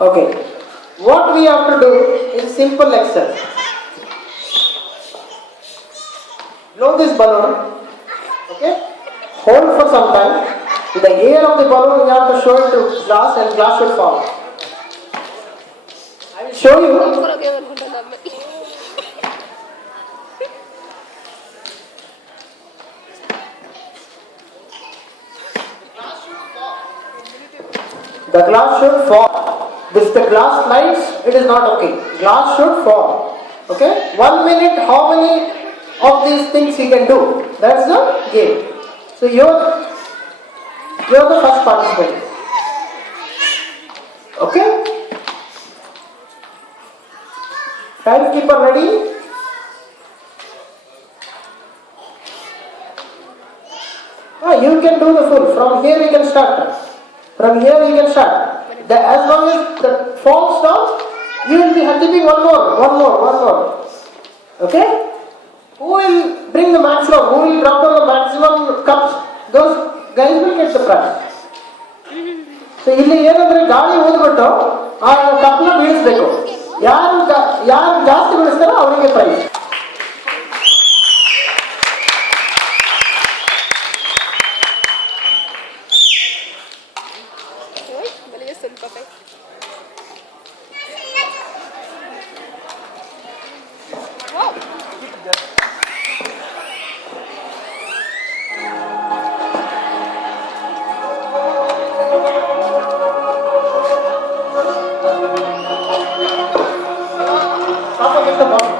Okay. What we have to do is simple exercise. Blow this balloon. Okay. Hold for some time. In the air of the balloon, you have to show it to glass, and glass should fall. I will show you. The glass should fall. If the glass slides, it is not okay. Glass should fall. Okay? 1 minute, how many of these things he can do? That's the game. So you're the first participant. Okay? Timekeeper ready? You can do the full. From here you can start. From here you can start. As long as the falls down, you will be tipping one more. Okay? Who will bring the maximum? Who will drop down the maximum cups? Those guys will get the prize. So ಇಲ್ಲಿ ಏನಂದ್ರೆ ಗಾಳಿ ಓದ್ಬಿಟ್ಟು ಆ ಕಪ್ನ ಬೀಳಿಸ್ಬೇಕು. ಯಾರು ಜಾಸ್ತಿ ಬೀಳಿಸ್ತಾರೋ ಅವರಿಗೆ price. Stop against the ball.